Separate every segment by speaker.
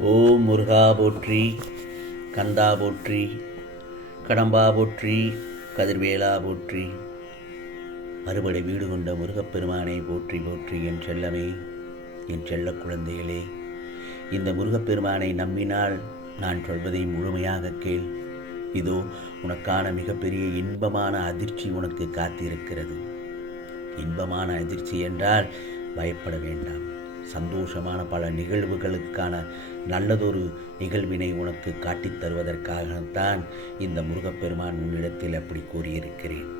Speaker 1: ஓ முருகா போற்றி கந்தா போற்றி கடம்பா போற்றி கதிர்வேலா போற்றி. மறுபடி வீடு கொண்ட முருகப்பெருமானை போற்றி போற்றி என் செல்லமே என் செல்ல குழந்தைகளே. இந்த முருகப்பெருமானை நம்பினால் நான் சொல்வதை முழுமையாக கேள். இதோ உனக்கான மிகப்பெரிய இன்பமான அதிர்ச்சி உனக்கு காத்திருக்கிறது. இன்பமான அதிர்ச்சி என்றால் பயப்பட வேண்டாம். சந்தோஷமான பல நிகழ்வுகளுக்கான நல்லதொரு நிகழ்வினை உனக்கு காட்டித் தருவதற்காகத்தான் இந்த முருகப்பெருமான் உன்னிடத்தில் அப்படி கூறியிருக்கிறேன்.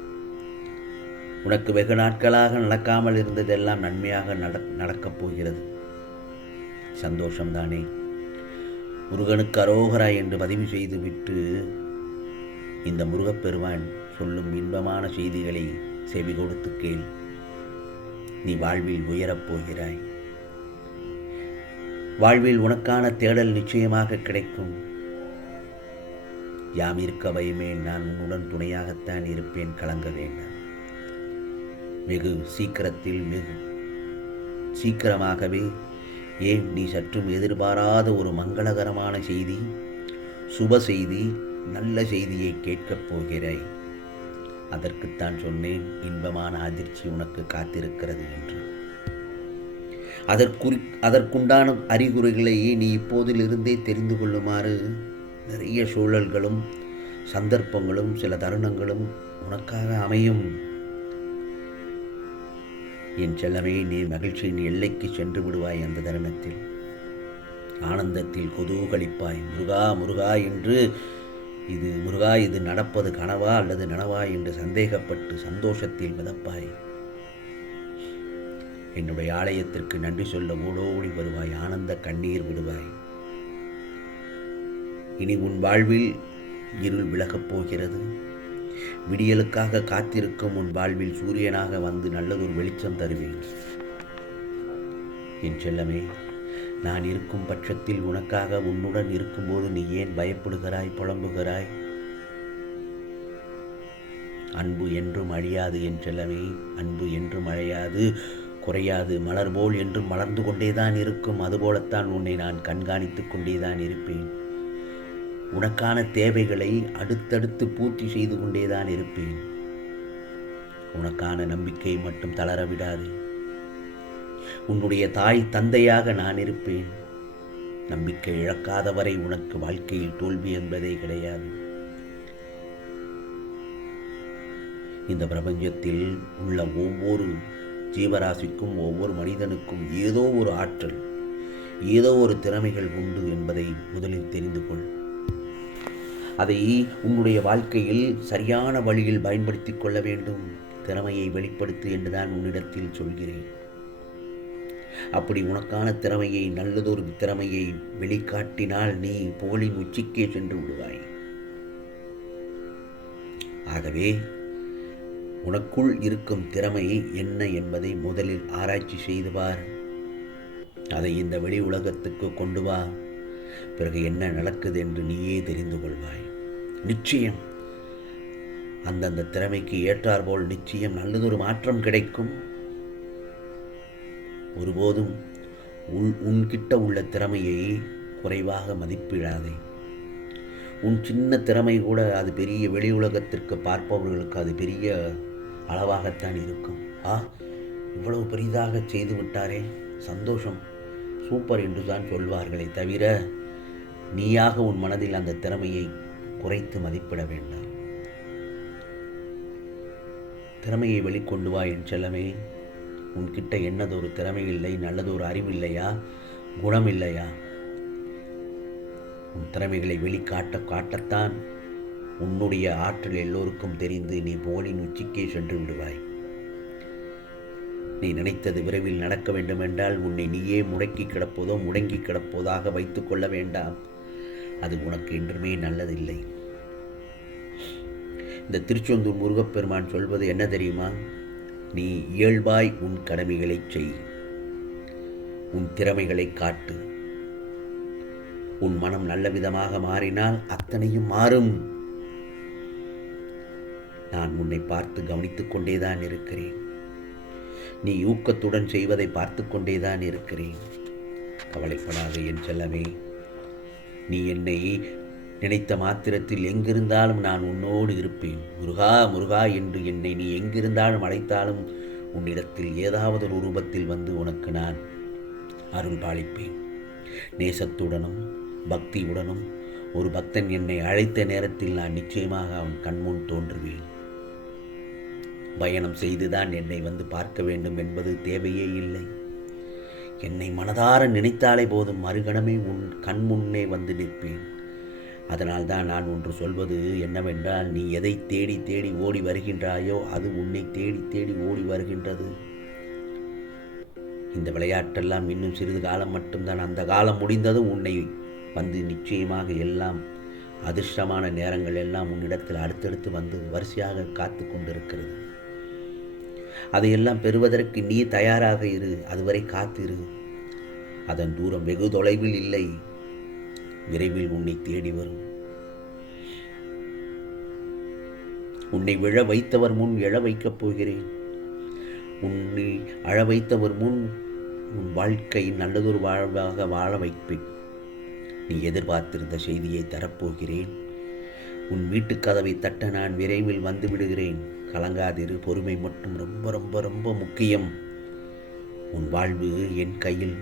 Speaker 1: உனக்கு வெகு நாட்களாக நடக்காமல் இருந்ததெல்லாம் நன்மையாக நட நடக்கப் போகிறது. சந்தோஷம்தானே. முருகனுக்கு அரோகரா என்று பதிவு செய்துவிட்டு இந்த முருகப்பெருமான் சொல்லும் இன்பமான செய்திகளை செவி கொடுத்து கேள். நீ வாழ்வில் உயரப் போகிறாய். வாழ்வில் உனக்கான தேடல் நிச்சயமாக கிடைக்கும். யாம் இருக்க பயமே நான் உன்னுடன் துணையாகத்தான் இருப்பேன் கலங்க வேண்டாம். வெகு சீக்கிரத்தில் வெகு சீக்கிரமாகவே ஏன் நீ சற்றும் எதிர்பாராத ஒரு மங்களகரமான செய்தி சுப செய்தி நல்ல செய்தியை கேட்கப் போகிறாய். அதற்குத்தான் சொன்னேன் இன்பமான அதிர்ச்சி உனக்கு காத்திருக்கிறது என்று. அதற்குறி அதற்குண்டான அறிகுறிகளையே நீ இப்போதிலிருந்தே தெரிந்து கொள்ளுமாறு நிறைய சூழல்களும் சந்தர்ப்பங்களும் சில தருணங்களும் உனக்காக அமையும். என் செல்லமே நீ மகிழ்ச்சியின் எல்லைக்கு சென்று விடுவாய் அந்த தருணத்தில். ஆனந்தத்தில் கொதூகலிப்பாய் முருகா முருகா என்று இது முருகா இது நடப்பது கனவா அல்லது நனவா என்று சந்தேகப்பட்டு சந்தோஷத்தில் மிதப்பாய். என்னுடைய ஆலயத்திற்கு நன்றி சொல்ல ஓடோடி வருவாய் ஆனந்த கண்ணீர் விடுவாய். இனி உன் வாழ்வில் இருள் விலகப் போகிறது. விடியலுக்காக காத்திருக்கும் உன் வாழ்வில் சூரியனாக வந்து நல்லதொரு வெளிச்சம் தருவேன். என் செல்லமே நான் இருக்கும் பட்சத்தில் உனக்காக உன்னுடன் இருக்கும்போது நீ ஏன் பயப்படுகிறாய் புலம்புகிறாய்? அன்பு என்றும் அழியாது என் செல்லமே அன்பு என்றும் அழையாது. குறையாது. மலர் போல் என்றும் மலர்ந்து கொண்டேதான் இருக்கும். அதுபோலத்தான் உன்னை நான் கண்காணித்துக் கொண்டேதான் இருப்பேன். உனக்கான தேவைகளை அடுத்தடுத்து பூர்த்தி செய்து கொண்டேதான் இருப்பேன். உனக்கான நம்பிக்கை மட்டும் தளர விடாதே. உன்னுடைய தாய் தந்தையாக நான் இருப்பேன். நம்பிக்கை இழக்காதவரை உனக்கு வாழ்க்கையில் தோல்வி என்பதே கிடையாது. இந்த பிரபஞ்சத்தில் உள்ள ஒவ்வொரு ஜீவராசிக்கும் ஒவ்வொரு மனிதனுக்கும் ஏதோ ஒரு ஆற்றல் ஏதோ ஒரு திறமைகள் உண்டு என்பதை முதலில் தெரிந்து கொள். அதை உன்னுடைய வாழ்க்கையில் சரியான வழியில் பயன்படுத்தி கொள்ள வேண்டும். திறமையை வெளிப்படுத்து என்றுதான் உன்னிடத்தில் சொல்கிறேன். அப்படி உனக்கான திறமையை நல்லதொரு திறமையை வெளிக்காட்டினால் நீ புகழின் உச்சிக்கே சென்று விடுவாய். ஆகவே உனக்குள் இருக்கும் திறமை என்ன என்பதை முதலில் ஆராய்ச்சி செய்து பார். அதை இந்த வெளி உலகத்துக்கு கொண்டு வா. பிறகு என்ன நடக்குது என்று நீயே தெரிந்து கொள்வாய். நிச்சயம் அந்தந்த திறமைக்கு ஏற்றாற்போல் நிச்சயம் நல்லதொரு மாற்றம் கிடைக்கும். ஒருபோதும் உள் உன்கிட்ட உள்ள திறமையை குறைவாக மதிப்பிடாதே. உன் சின்ன திறமை கூட அது பெரிய வெளி உலகத்திற்கு பார்ப்பவர்களுக்கு அது பெரிய அளவாகத்தான் இருக்கும். ஆ இவ்வளவு பெரிதாக செய்து விட்டாரே? சந்தோஷம். சூப்பர் என்று தான் சொல்வார்களே தவிர நீயாக உன் மனதில் அந்த திறமையை குறைத்து மதிப்பிட வேண்டாம். திறமையை வெளிக்கொண்டு வா என் செல்லமே. உன்கிட்ட என்னதொரு திறமை இல்லை நல்லதொரு அறிவு இல்லையா குணம் இல்லையா உன் திறமைகளை வெளிக்காட்ட காட்டத்தான் உன்னுடைய ஆற்றல் எல்லோருக்கும் தெரிந்து நீ போலின் உச்சிக்கே சென்று விடுவாய். நீ நினைத்தது விரைவில் நடக்க வேண்டுமென்றால் உன்னை நீயே முடக்கி கிடப்பதோ முடங்கி கிடப்போதாக வைத்துக் கொள்ள வேண்டாம். அது உனக்கு என்றுமே நல்லதில்லை. இந்த திருச்செந்தூர் முருகப்பெருமான் சொல்வது என்ன தெரியுமா? நீ இயல்பாய் உன் கடமைகளை செய். உன் திறமைகளை காட்டு. உன் மனம் நல்ல விதமாக மாறினால் அத்தனையும் மாறும். நான் உன்னை பார்த்து கவனித்துக் கொண்டேதான் இருக்கிறேன். நீ ஊக்கத்துடன் செய்வதை பார்த்து கொண்டேதான் இருக்கிறேன். கவலைப்படாதே என் செல்லமே நீ என்னை நினைத்த மாத்திரத்தில் எங்கிருந்தாலும் நான் உன்னோடு இருப்பேன். முருகா முருகா என்று என்னை நீ எங்கிருந்தாலும் அழைத்தாலும் உன்னிடத்தில் ஏதாவது ஒரு ரூபத்தில் வந்து உனக்கு நான் அருள் பாலிப்பேன். நேசத்துடனும் பக்தியுடனும் ஒரு பக்தன் என்னை அழைத்த நேரத்தில் நான் நிச்சயமாக அவன் கண்முன் தோன்றுவேன். பயணம் செய்துதான் என்னை வந்து பார்க்க வேண்டும் என்பது தேவையே இல்லை. என்னை மனதார நினைத்தாலே போதும் மறுகணமே உன் கண் முன்னே வந்து நிற்பேன். அதனால் தான் நான் ஒன்று சொல்வது என்னவென்றால் நீ எதை தேடி தேடி ஓடி வருகின்றாயோ அது உன்னை தேடி தேடி ஓடி வருகின்றது. இந்த விளையாட்டெல்லாம் இன்னும் சிறிது காலம் மட்டும்தான். அந்த காலம் முடிந்ததும் உன்னை வந்து நிச்சயமாக எல்லாம் அதிர்ஷ்டமான நேரங்கள் எல்லாம் உன்னிடத்தில் அடுத்தடுத்து வந்து வரிசையாக காத்து கொண்டிருக்கிறது. அதையெல்லாம் பெறுவதற்கு நீ தயாராக இரு அதுவரை காத்திரு. அதன் தூரம் வெகு தொலைவில் இல்லை. விரைவில் உன்னை தேடி வரும். உன்னை விழ வைத்தவர் முன் எழ வைக்கப் போகிறேன். உன்னை அழ வைத்தவர் முன் உன் வாழ்க்கை நல்லதொரு வாழ்வாக வாழ வைப்பேன். நீ எதிர்பார்த்திருந்த செய்தியை தரப்போகிறேன். உன் வீட்டுக் கதவை தட்ட நான் விரைவில் வந்து விடுகிறேன். கலங்காதிரு. பொறுமை மட்டும் ரொம்ப ரொம்ப ரொம்ப முக்கியம். உன் வாழ்வு என் கையில்.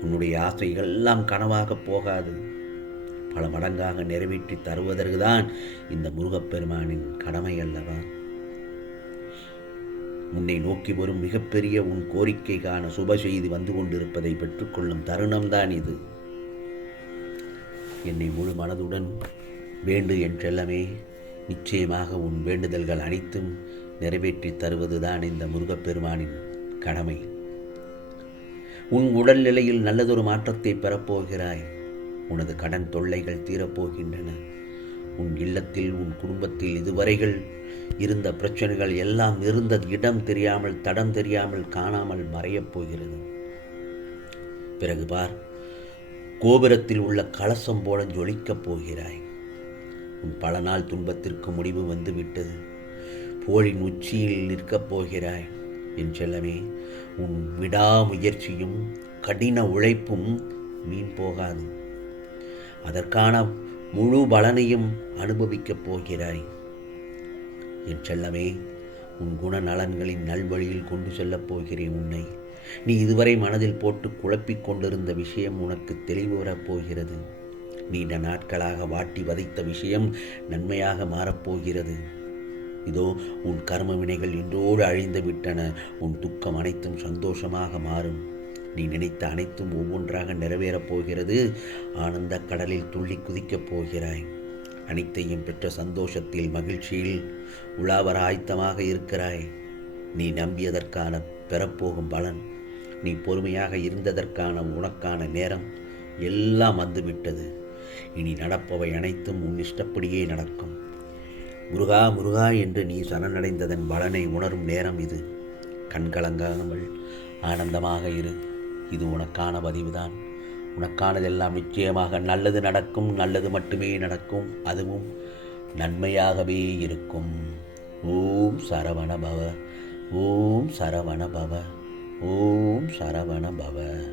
Speaker 1: உன்னுடைய ஆசைகள் எல்லாம் கனவாக போகாது. பல மடங்காக நிறைவேற்றி தருவதற்கு தான் இந்த முருகப்பெருமானின் கடமை அல்லவா? உன்னை நோக்கி வரும் மிகப்பெரிய உன் கோரிக்கைக்கான சுப செய்தி வந்து கொண்டிருப்பதை பெற்றுக்கொள்ளும் தருணம்தான் இது. என்னை முழு மனதுடன் வேண்டு என்றெல்லாமே நிச்சயமாக உன் வேண்டுதல்கள் அனைத்தும் நிறைவேற்றி தருவதுதான் இந்த முருகப்பெருமானின் கடமை. உன் உடல்நிலையில் நல்லதொரு மாற்றத்தை பெறப்போகிறாய். உனது கடன் தொல்லைகள் தீரப்போகின்றன. உன் இல்லத்தில் உன் குடும்பத்தில் இதுவரைகள் இருந்த பிரச்சனைகள் எல்லாம் இருந்த இடம் தெரியாமல் தடம் தெரியாமல் காணாமல் மறையப் போகிறது. பிறகு பார் கோபுரத்தில் உள்ள கலசம் போல ஜொலிக்கப் போகிறாய். உன் பல நாள் துன்பத்திற்கு முடிவு வந்துவிட்டது. போரின் உச்சியில் நிற்கப் போகிறாய் என் செல்லமே. உன் விடாமுயற்சியும் கடின உழைப்பும் மீன் போகாது. அதற்கான முழு பலனையும் அனுபவிக்கப் போகிறாய். என் செல்லமே உன் குணநலன்களின் நல்வழியில் கொண்டு செல்லப் போகிறேன் உன்னை. நீ இதுவரை மனதில் போட்டு குழப்பிக் கொண்டிருந்த விஷயம் உனக்கு தெளிவு வரப்போகிறது நீண்ட நாட்களாக வாட்டி வதைத்த விஷயம் நன்மையாக மாறப்போகிறது. இதோ உன் கர்ம வினைகள் இன்றோடு அழிந்து விட்டன. உன் துக்கம் அனைத்தும் சந்தோஷமாக மாறும். நீ நினைத்த அனைத்தும் ஒவ்வொன்றாக நிறைவேறப் போகிறது. ஆனந்த கடலில் துள்ளி குதிக்கப் போகிறாய். அனைத்தையும் பெற்ற சந்தோஷத்தில் மகிழ்ச்சியில் உலாவர ஆயத்தமாக இருக்கிறாய். நீ நம்பியதற்கான பெறப்போகும் பலன். நீ பொறுமையாக இருந்ததற்கான உனக்கான நேரம் எல்லாம் வந்துவிட்டது. இனி நடப்பவை அனைத்தும் உன் இஷ்டப்படியே நடக்கும். முருகா முருகா என்று நீ சரணடைந்ததன் பலனை உணரும் நேரம் இது. கண்கலங்காமல் ஆனந்தமாக இரு. இது உனக்கான பதிவுதான். உனக்கானதெல்லாம் நிச்சயமாக நல்லது நடக்கும். நல்லது மட்டுமே நடக்கும். அதுவும் நன்மையாகவே இருக்கும். ஓம் சரவண பவ. ஓம் சரவண பவ. ஓம் சரவண பவ.